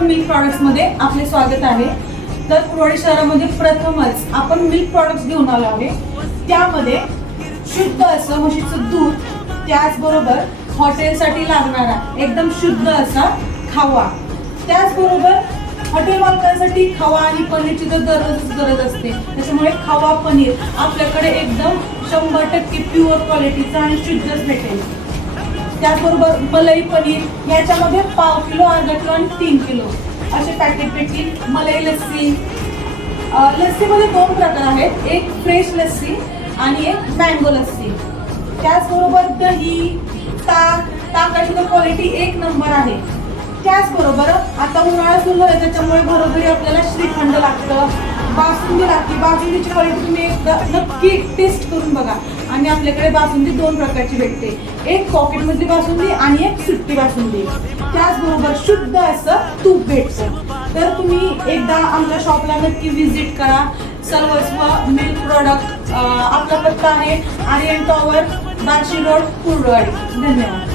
सर्व मिल्क प्रॉडक्ट्समध्ये आपले स्वागत आहे। तर कुर्डवाडी शहरामध्ये प्रथमच आपण मिल्क प्रॉडक्ट्स घेऊन आलो आहे। त्यामध्ये शुद्ध असं म्हशीचं दूध, त्याचबरोबर हॉटेलसाठी लागणारा एकदम शुद्ध असा खवा, त्याचबरोबर हॉटेल मालकांसाठी खवा आणि पनीरची तर दररोजच गरज असते, त्याच्यामुळे खवा पनीर आपल्याकडे एकदम 100% प्युअर क्वालिटीचा आणि शुद्धच भेटेल। त्याचबरोबर मलाई पनीर याच्यामध्ये पाव किलो, अर्धा किलो आणि 3 किलो असे पॅकेट भेटतील। मलाई लस्सी, लस्सीमध्ये 2 प्रकार आहेत, एक फ्रेश लस्सी आणि एक मँगो लस्सी। त्याचबरोबर दही, ताकाची तर क्वालिटी 1 नंबर आहे। त्याचबरोबर आता उन्हाळा सुरू झाला, त्याच्यामुळे घरोघरी आपल्याला श्रीखंड लागतं, बासुंदी लागते। बासुंदीची क्वालिटी तुम्ही एकदा नक्की टेस्ट करून बघा। आणि आपल्याकडे बासुंदी 2 प्रकारची भेटते, एक पॉकेटमधली बासुंदी आणि एक सुट्टी बासुंदी। त्याचबरोबर शुद्ध असं तूप भेटतं। तर तुम्ही एकदा आमच्या शॉपला नक्की व्हिजिट करा। सर्वस्व मिल्क प्रॉडक्ट, आपला पत्ता आहे आर्यन टॉवर, बार्शी रोड, कुर्डवाडी। धन्यवाद।